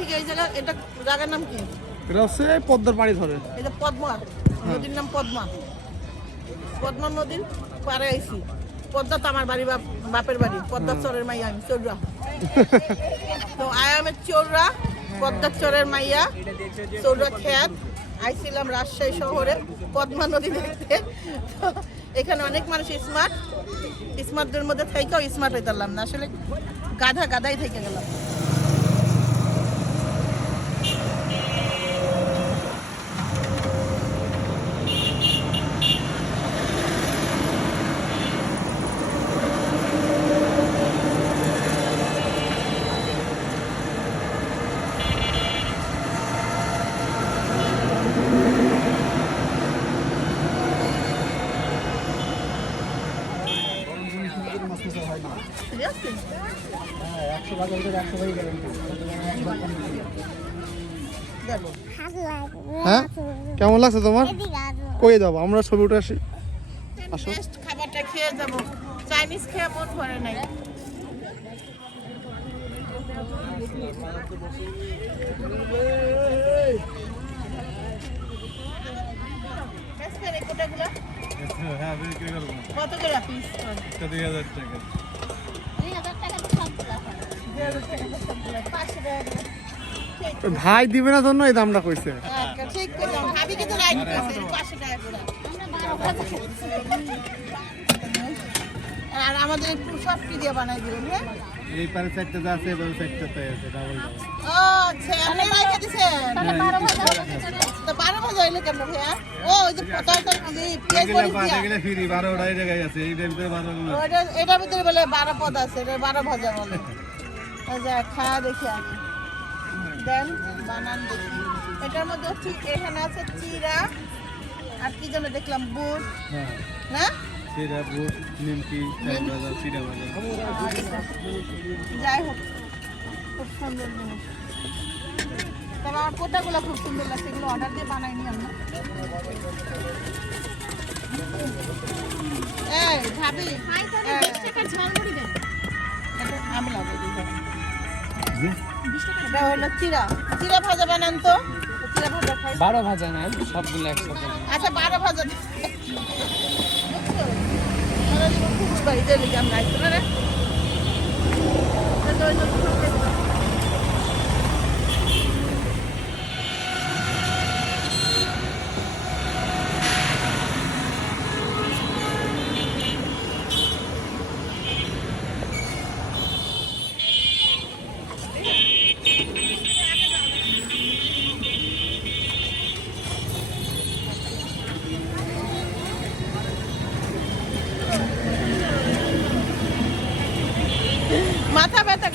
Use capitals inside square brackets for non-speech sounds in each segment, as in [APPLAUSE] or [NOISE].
থেকে এই জায়গা এটা জায়গার নাম কি? এটা হচ্ছে পদ্মার পানি ধরে। এটা পদ্মা নদীর নাম পদ্মা। পদ্মা নদীর পাড়ে আইছি। পদ্মা তো আমার বাড়ি বাপ- বাপের বাড়ি। পদ্মা চরের মাইয়া আমি চৌরা তো আয়ামের চৌরা পদ্মা চরের মাইয়া চৌরা খেত। আইছিলাম রাজশাহী শহরে পদ্মা নদী দেখতে। তো এখানে অনেক মানুষ স্মার্ট। স্মার্টদের মধ্যে থেকেও স্মার্ট হইতে পারলাম না। আসলে গাধা গাধাই থেকে গেলাম Seriously? দেখো হ্যাঁ? কেমন লাগছে তোমার? কই যাব? আমরা ছবি উঠে আসি। আসো। খাবারটা খেয়ে যাব। চাইনিজ খেয়ে মন ভরে নাই। করে হ্যাঁ করব। কত করে পিস দুই হাজার টাকা। ভাই দিবে না জন্য এই দামটা কইছে। আচ্ছা, আর আমাদের একটু সব কি দিয়ে বানাই দিবেন হ্যাঁ? এই পারে চারটে যা আছে এবার চারটে তাই আছে ডাবল ও আচ্ছা আপনি মাইকে দিছেন? তো বারো ভাজা হইল কেন ভাইয়া ও ওই যে দিয়া। ফ্রি ওটাই জায়গায় আছে এই এটার ভিতরে বলে বারো পদ আছে এটা বারো ভাজা বলে। খাওয়া দেখি আগে দেন বানান দেখি। এটার মধ্যে হচ্ছে এখানে আছে চিরা আর কি যেন দেখলাম বুট। হ্যাঁ। না বুট নিমকি চার যাই হোক খুব সুন্দর জিনিস। তবে আমার পোটাগুলো খুব সুন্দর লাগছে এগুলো অর্ডার দিয়ে বানাইনি আমরা এই ভাবি আমি লাগাই দিই। এটা হলো চিরা। চিরা ভাজা বানান তো? চিরা ভাজা খাই। বারো ভাজা না সবগুলো একসাথে। আচ্ছা বারো ভাজা। আমরা বাড়িতে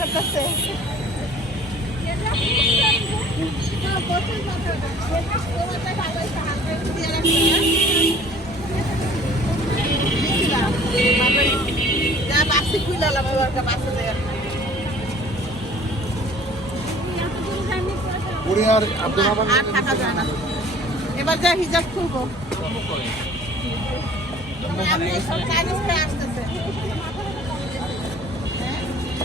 রে এটা ওই জন্য সব খেতে দাও। মাথা ব্যথা করতেছে আর আব্দুল থাকা যায় না। এবার যা হিজাব খুলবো। আপনি সব চাইনিজ খেয়ে আসতেছে আমার মনে হয় ব্যথা বন্ধ গেছে বন্ধ করে দাও।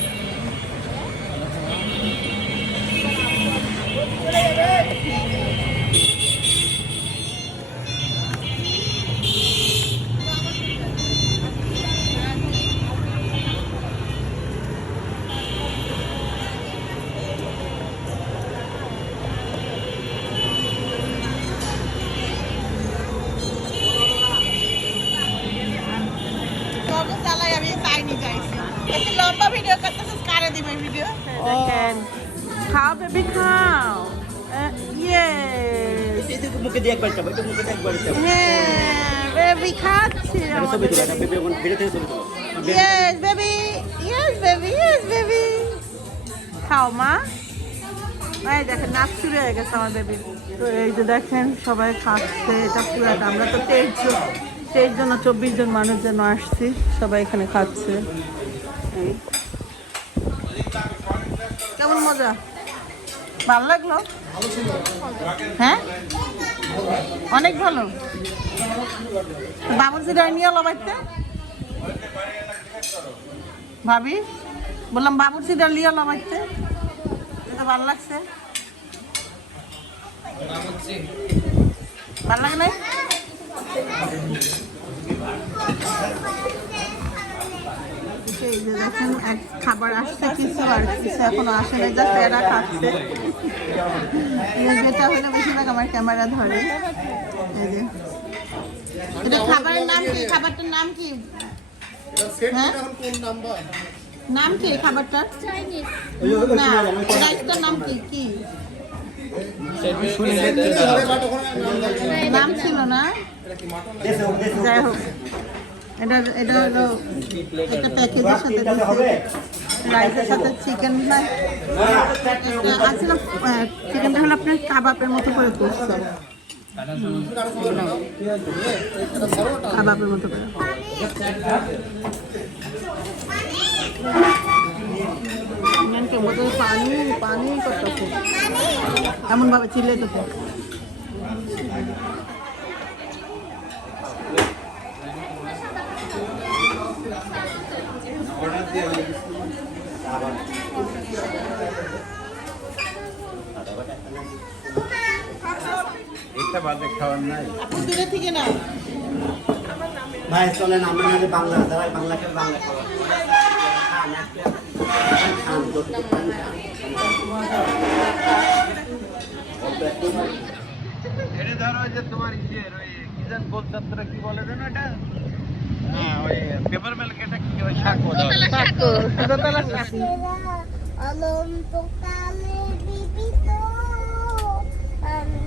ভিডিও করতেছিস কারে দিবে ভিডিও দেখেন খাও বেবি খাও ইয়ে মুখে দিয়ে একবার চাপ এটা মুখে দিয়ে একবার চাপ হ্যাঁ বেবি খাচ্ছে এটা ছবি দিবা না বেবি এখন ভিডিও থেকে ছবি দিবা yes baby yes baby yes baby খাও মা এই দেখেন শুরু হয়ে গেছে আমার তো এই যে দেখেন সবাই খাচ্ছে এটা পুরাটা আমরা তো টেস্ট তেইশ জন চব্বিশ জন মানুষ যেন আসছি সবাই এখানে খাচ্ছে। এই। কেমন মজা? ভালো লাগল? হ্যাঁ? অনেক ভালো। বাবুর্চিটা নিয়ে এলো বাড়িতে? ভাবি, বললাম বাবুর্চিটা নিয়ে এলো বাড়িতে? এটা ভালো লাগছে। ভালো লাগে নাই? এক খাবার আসছে, কিছু আর কিছু এখনও আসে যা প্যারা খাচ্ছে। যেটা হলে বেশিরভাগ আমার ক্যামেরা ধরে। এটা খাবারের নাম কি? খাবারটার নাম কি? হ্যাঁ? নাম কি খাবারটার? না, রাইসটার নাম কি? কি? নাম ছিল না? যাই হোক। এটা এটা হলো একটা প্যাকেজের সাথে রাইসের সাথে চিকেন না চিকেনটা হলো আপনার কাবাবের মতো করে করছে কাবাবের মতো করে। পানি পানি করতেছে এমন ভাবে চিল্লে তো আপনি দূরে থেকে না ভাই চলেন আমরা নাহলে বাংলা দাঁড়াই বাংলা খেলে বাংলা একটা একটু এটা ধরো যে তোমার ইয়ের ওই কি জান গোলযাত্রা কি বলে জানো এটা? হ্যাঁ ওই পেপার মিল্ক এটা কি ওই শাক বলে দোতলা শাক। অনন্তকালে জীবিত আমি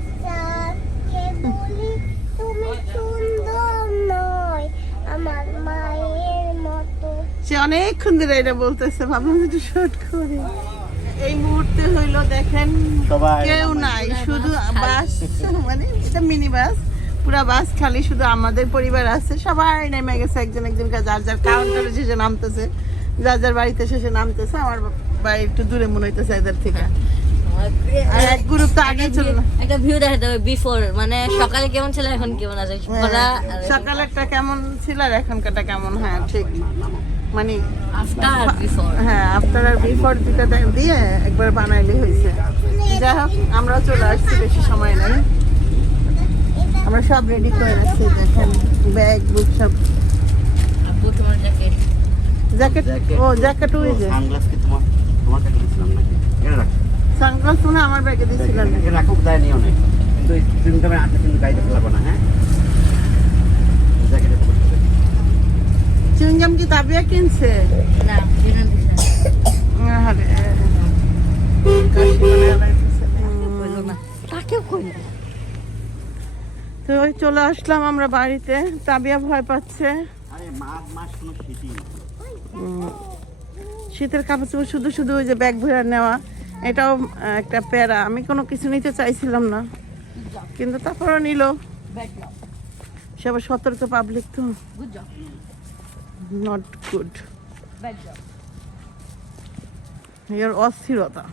সে অনেকক্ষণ ধরে এটা বলতেছে ভাবলাম একটু শর্ট করে। এই মুহূর্তে হইল দেখেন কেউ নাই শুধু বাস মানে এটা মিনি বাস পুরা বাস খালি শুধু আমাদের পরিবার আছে সবাই নেমে গেছে একজন একজন যার যার কাউন্টারে শেষে নামতেছে যার যার বাড়িতে শেষে নামতেছে আমার বাড়ি একটু দূরে মনে হইতেছে এদের থেকে। আর এক গ্রুপ তো আগে একটা ভিউ দেখা যাবে বিফোর মানে সকালে কেমন ছিল এখন কেমন আছে? ওরা সকালেরটা কেমন ছিল আর এখনকারটা কেমন? হ্যাঁ ঠিক। মানে আফটার বিফোর হ্যাঁ আফটার আর বিফোর দুটা দিয়ে একবার বানাইলে হয়েছে। যাই হোক আমরাও চলে আসছি বেশি সময় নেই। আমরা সব রেডি করে রাখছি দেখেন ব্যাগ বুক সব। জ্যাকেট জ্যাকেট ও জ্যাকেট ওই যে। সানগ্লাস কি তোমার তোমার কাছে দিয়েছিলাম নাকি? এটা রাখো। সানগ্লাস মনে আমার ব্যাগে দেয় নিও না। কিন্তু এই তুমি তবে আটটা কিন্তু গাড়িতে ফেলাবো না হ্যাঁ? জ্যাকেটে। চুইংগাম কি তাবিয়া কিনছে? না তো ওই চলে আসলাম আমরা বাড়িতে। তাবিয়া ভয় পাচ্ছে। শীতের কাপড় চোপড় শুধু শুধু ওই যে ব্যাগ ভরে নেওয়া। এটাও একটা প্যারা। আমি কোনো কিছু নিতে চাইছিলাম না। কিন্তু তারপরও নিল। সে আবার সতর্ক পাবলিক তো। নট গুড ইয়ার অস্থিরতা।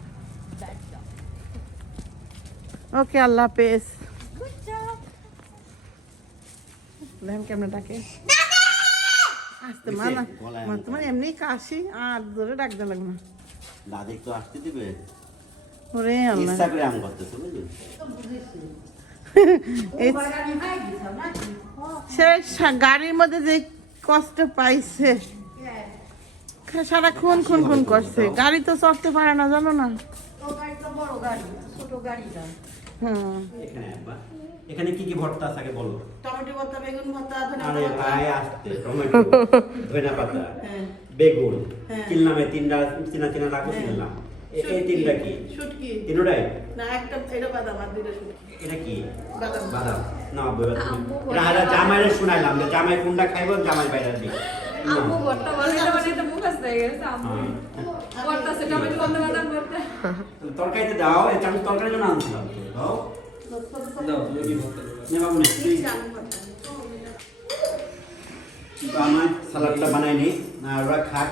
ওকে আল্লাহ হাফেজ। দেখেন কেমন ডাকে। আসতে মানা। তোমার এমনি কাশি আর ধরে ডাকতে লাগবে না দাদিক তো আসতে দিবে? ওরে করতেছে বুঝলি? [LAUGHS] সে গাড়ির মধ্যে যে কষ্ট পাইছে। সারাক্ষণ খুন খুন করছে। গাড়ি তো চড়তে পারে না জানো না? হুম। এখানে কি কি ভর্তা আছে আগে বলো? টমেটো ভর্তা বেগুন ভর্তা আরে ভাই আসতে টমেটো ধনিয়া পাতা। বেগুন তিন তিনটা চিনা চিনা লাগবে চিনলাম। এই তিনটা কি? শুটকি। তিনটাই না একটা এটা বাদাম আর দুইটা শুটকি। এটা কি? বাদাম। বাদাম। না বাদাম। এটা হারা জামাইরে শুনাইলাম যে জামাই কোনটা খাইবো জামাই বাইরে দিই আম্মু ভর্তা বানাইতে বানাইতে মুখ আসতে গেছে আম্মু। ভর্তা সেটা বন্ধ বাদাম করতে তরকারিতে দাও এটা আমি তরকারির জন্য আনছিলাম। দাও। নে বাবু নে তুই তো আমার সালাডটা বানাই নি ওরা খাক।